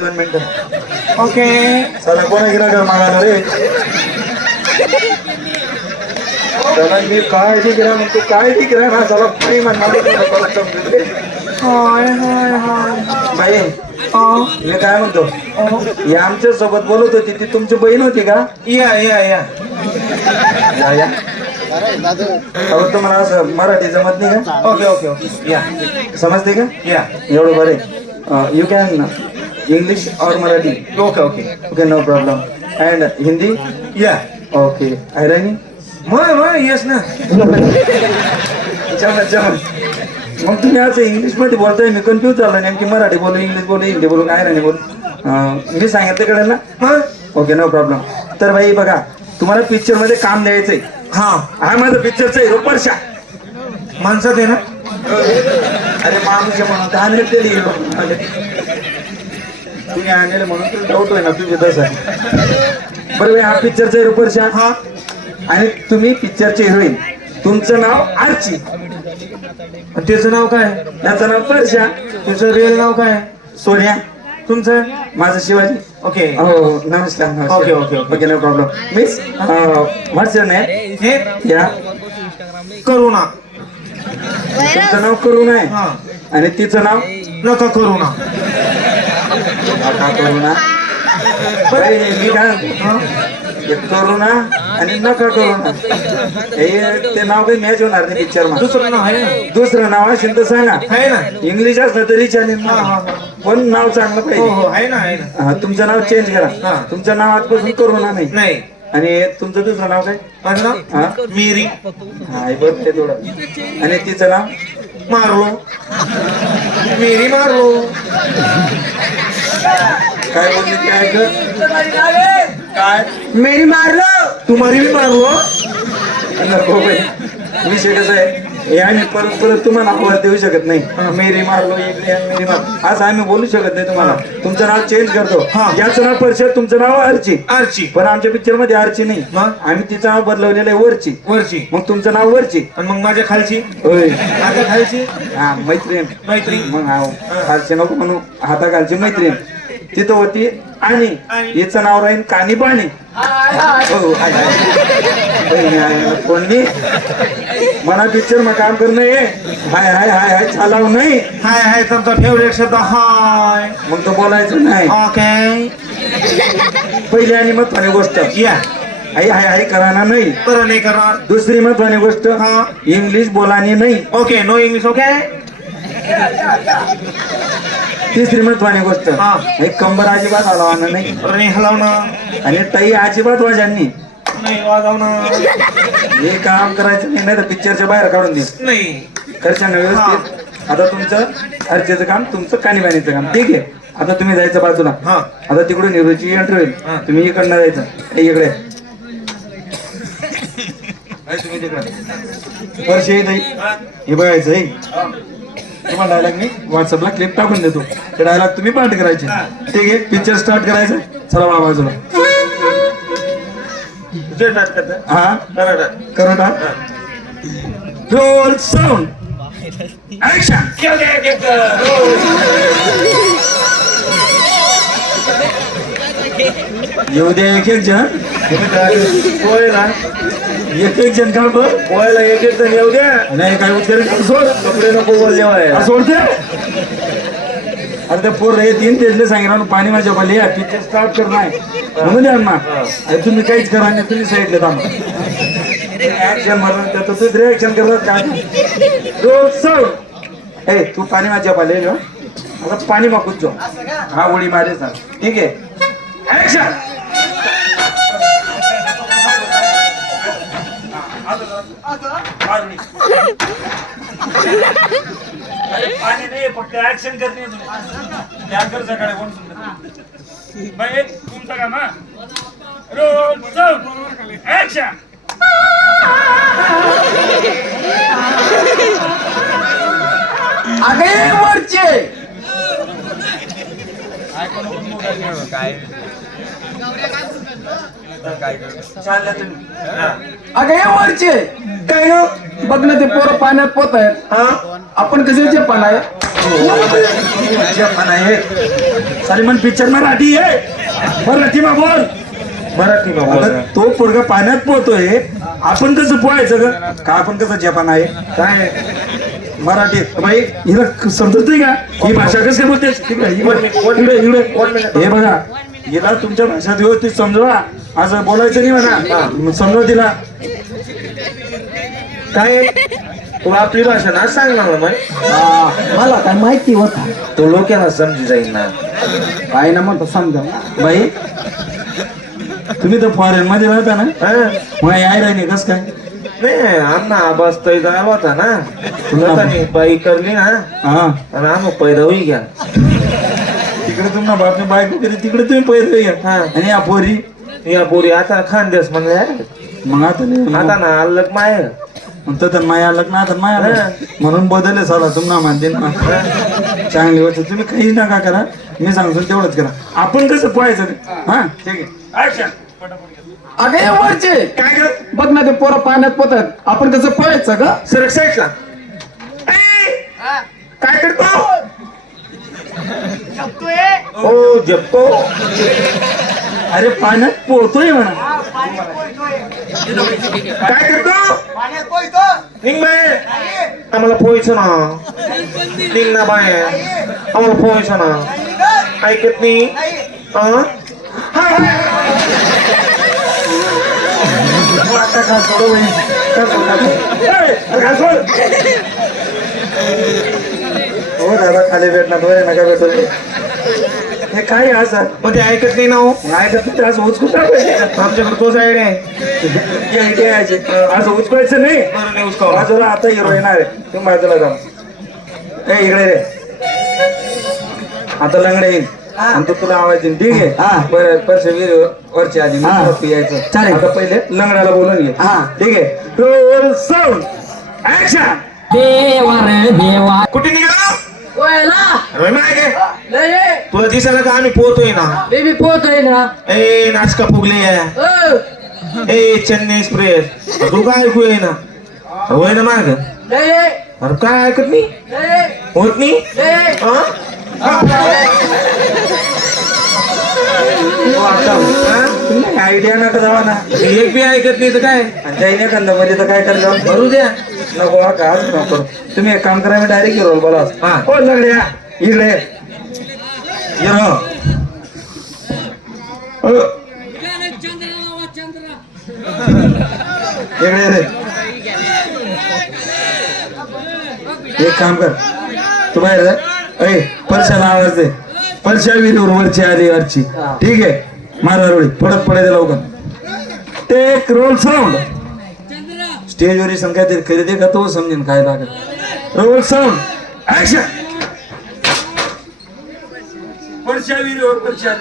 दोन मिनिटं. ओके. चला कोणा गिरा कर मागायला रे? चला मी काय ठीक राहा तू काय ठीक राहा ना चला नाही म्हणणार बाई मी काय म्हणतो. ही? आमच्यासोबत बोलत होती ती तुमची बहीण होती का? या या या. या या. अहो तुम्हाला असं मराठी जमत नाही का? Okay okay okay. या. समजते का? या. एवढं बरे यू कॅन इंग्लिश और Marathi okay okay okay no problem and Hindi yeah okay आयराणी मग मग येस ना चला चला मग तुम्ही असं इंग्लिशमध्ये बोलताय मी कन्फ्यूज झालो नेमकी मराठी बोलू इंग्लिश बोलू हिंदी बोलू नाही बोलू मी सांगितलं कळेल ना मग ओके नो प्रॉब्लेम तर भाई बघा तुम्हाला पिक्चरमध्ये काम द्यायचंय. हा. हा माझं पिक्चरचं आहे रुपर्षा माणसात आहे ना? अरे माणूस म्हणून. दहा तुम्ही आणले म्हणून तुला डाऊट ना तुझे तसं. बरं हा पिक्चरचा आहे रुपर्षा. हा. आणि तुम्ही पिक्चरचे हिरोईन तुमचं नाव आर्ची. त्याचं नाव काय? याचं नाव परशा. त्याचं रिअल नाव काय? सोन्या. तुमचं? माझं शिवाजी. ओके. हो हो, नमस्कार नमस्कार. okay, okay. Okay. No problem miss what's your name हे? या. करुणा. तुमचं नाव करुणा आहे. हा. आणि तिचं नाव? नका करुणा. करुणा? हा एक करुणा आणि नका करुणा हे ते नाव काही मॅच होणार नाही पिक्चरमध्ये. दुसरं नाव आहे ना? दुसरं नाव असेल तर सांगा. आहे ना? इंग्लिश असलं तरी चालेल. हा, हा, पण नाव चांगलं हो पाहिजे. हो आहे ना आहे ना. हा, तुमचं नाव चेंज करा. हा. तुमचं नाव आजपासून करुणा नाही. नाही. आणि तुमचं दुसरं नाव काय? माझं नाव? हा? मेरी. हा बघ ते थोडं. आणि तिचं नाव? मारलो. मेरी मारलो. काय बोलली? काय? काय? मेरी मारलो. तुम्हारी भी मारलो? नको बाई. विषय कसा आहे? हे आम्ही परत परत तुम्हाला आवाज देऊ शकत नाही. मेरी मारलो मेरी मार असं आम्ही बोलू शकत नाही तुम्हाला. तुमचं नाव चेंज करतो. हा. याचं नाव परिषद तुमचं नाव अर्ची आरची. पण आमच्या पिक्चरमध्ये अर्ची नाही. मग? आम्ही तिचं नाव बदलवलेलं आहे वरची. वरची. मग तुमचं नाव वरची. आणि मग माझ्या खालची? होय. माझ्या खालची? हा मैत्रीण. मैत्री मग हा खालचे नको म्हणू. हाताखालची मैत्रीण. तिथं होती आणि आणि? हिचं नाव राहील कानी पाणी हो, कोणी? मला पिक्चर मग काम करणं ये हाय हाय हाय हाय चालाव नाही. हाय हाय तुमचा फेवरेट शब्द हाय. मग तो बोलायचं नाही. ओके पहिली आणि महत्वाची गोष्ट. या हाय हाय हाय कराना नाही. बरं नाही करणार दुसरी महत्वाची गोष्ट. हा. इंग्लिश बोलानी नाही. ओके नो इंग्लिश ओके तिसरी महत्वाची गोष्ट. हा. हे कंबर अजिबात हलवाना नाही. हलवणं. आणि टाई अजिबात वाजांनी नाही हे काम करायचं नाही तर पिक्चरच्या बाहेर काढून दे. नाही. व्यवस्थित. आता तुमचं अर्चेचं काम तुमचं कानीबाणीचं काम. ठीक आहे. आता तुम्ही जायचं बाजूला. हा. आता तिकडून हिरोची एंट्री होईल. हा. तुम्ही इकडनं जायचं. हे इकडे. आहे तुम्ही तिकडे. वर्ष येत हे. बघायचं हे. तुम्हाला डायलॉग मी व्हॉट्सअपला क्लिप टाकून देतो. ते डायलॉग तुम्ही पाठ करायचे. ठीक आहे पिक्चर स्टार्ट करायचं. चला बाजूला. हा करा नाट. करू टाक रोल साऊंड ऍक्शन येऊ दे एक एक जण. पोहायला एक एक जण का बघ पोहायला एक एक जण येऊ द्या नाही काय कर, सोड कपडे नको बोलले सोडते अरे त्या पोर हे तीन तेजले सांगितलं पाणी माझ्या पाली पिक्चर स्टार्ट कर नाही. म्हणून द्या ना अरे तुम्ही काहीच करा नाही तुम्ही साईडला थांबा. ऍक्शन मारलं तर तू रिॲक्शन करतात काय रोल साऊंड ए तू पाणी माझ्या पाले आता पाणी मागूच जो हा उडी मारे सांग ठीक आहे? ऍक्शन पाणी नाही फक्त ऍक्शन करणे टँकर सकाळी कोण सुंदर एक तुमचं काम हा? रोल ऍक्शन अगे वरचे! तुम्ही अगं ये वरचे. काय बघ ना ते पोरं पाण्यात पोत आहेत. हा? आपण कशाचे पण आहे. जपान आहे. सारी मन पिक्चर मराठी आहे मराठी मा बोल. मराठी तो पोरगा पाण्यात पोहतोय आपण कसं पोहायचं ग? का आपण कसं जपान आहे? काय? मराठीत बाई हिला समजत नाही का? ही भाषा कशी बोलते हे बघा हिला तुमच्या भाषेत व्यवस्थित समजवा. असं बोलायचं नाही म्हणा. समजवा तिला काय? तुला आपली भाषा ना सांग ना मग. मला काय माहिती होता. तो लोकांना समजू जाईल ना. काय ना म्हणतो समजा. बाई तुम्ही तर फॉरेन मध्ये राहता ना? मग याय राहिली कस काय? नाही अण्णा आबास तै झाला होता ना. तुला बाई करली ना. हा. आणि आम्ही पैदा होई घ्या तिकडे तुम्हाला बापने बायको केली तिकडे तुम्ही पैसे घ्या हा. आणि या पोरी? या पोरी आता खानदेस म्हणले मग आता नाही आता ना अल्लग माय. मग तर माया लग्न आता माया. म्हणून बदलले साला तुम्हाला म्हणते ना. चांगली गोष्ट तुम्ही काही नका करा. मी सांगतो तेवढंच करा. आपण कसं पोहायचं? हा. ठीक आहे. अगं वरचे. काय ग? बघ ना ते पोरं पाण्यात पोत आहेत आपण कसं पळायचं ग? सरक साईडला. काय करतो? हो जपतो. अरे पाण्यात पोहतोय म्हणा काय करतो निघ बाहेर आम्हाला पोहायचं ना निघ ना बाहेर आम्हाला पोहायचं ना ऐकत नाही हा? आता का सोडू बाई? का सोडू? ए, अरे का सोड? हो दादा खाली भेटणार बरं नका भेटू हे काय असं मग ते ऐकत नाही ना हो. नाही तर ते असं उचकून टाकायचं. आमच्याकडे तोच आयडिया आहे हे. असं उचकायचं नाही. बरं नाही उसकावं. बाजूला आता हिरो येणार आहे. तुम्ही बाजूला जा. ए इकडे रे. आता लंगडे येईल आणि तो तुला आवाज देईन. ठीक आहे? हा. बरं परसे वीर वरच्या आधी मग हा. पियायचं चालेल. आता पहिले लंगड्याला बोलून घे हा. ठीक आहे? रोल साऊंड ऍक्शन देवा रे देवा. कुठे निघालो? मागे तुला दिसायला का आम्ही पोहतोय ना? मी बी पोहतोय ना. ए नाचका फुगले ओ, ए चेन्नई एक्सप्रेस. तू काय ऐकू ये ना? होय ना माग? अरे काय ऐकत नाही? होत नाही. हा? आयडिया नका जावा ना. एक बी ऐकत नाही तर काय? जाईन एखादा मध्ये तर काय करलं भरू द्या. नको हा का? आज नको. तुम्ही एक काम करा मी डायरेक्ट हिरो बोला. हा. हो लंगड्या. इकडे. हो. इकडे रे. एक काम कर. तू बाहेर जा. ऐ परशाला आवाज दे परशा विहीर वरची आली वरची. ठीक आहे? मारा रोळी पडत पडायचं लवकर. एक रोल साऊंड स्टेजवर संख्या तरी खरेदी का तो समजेन काय लागत रोल साऊंड ऍक्शन परशा विहीर परशा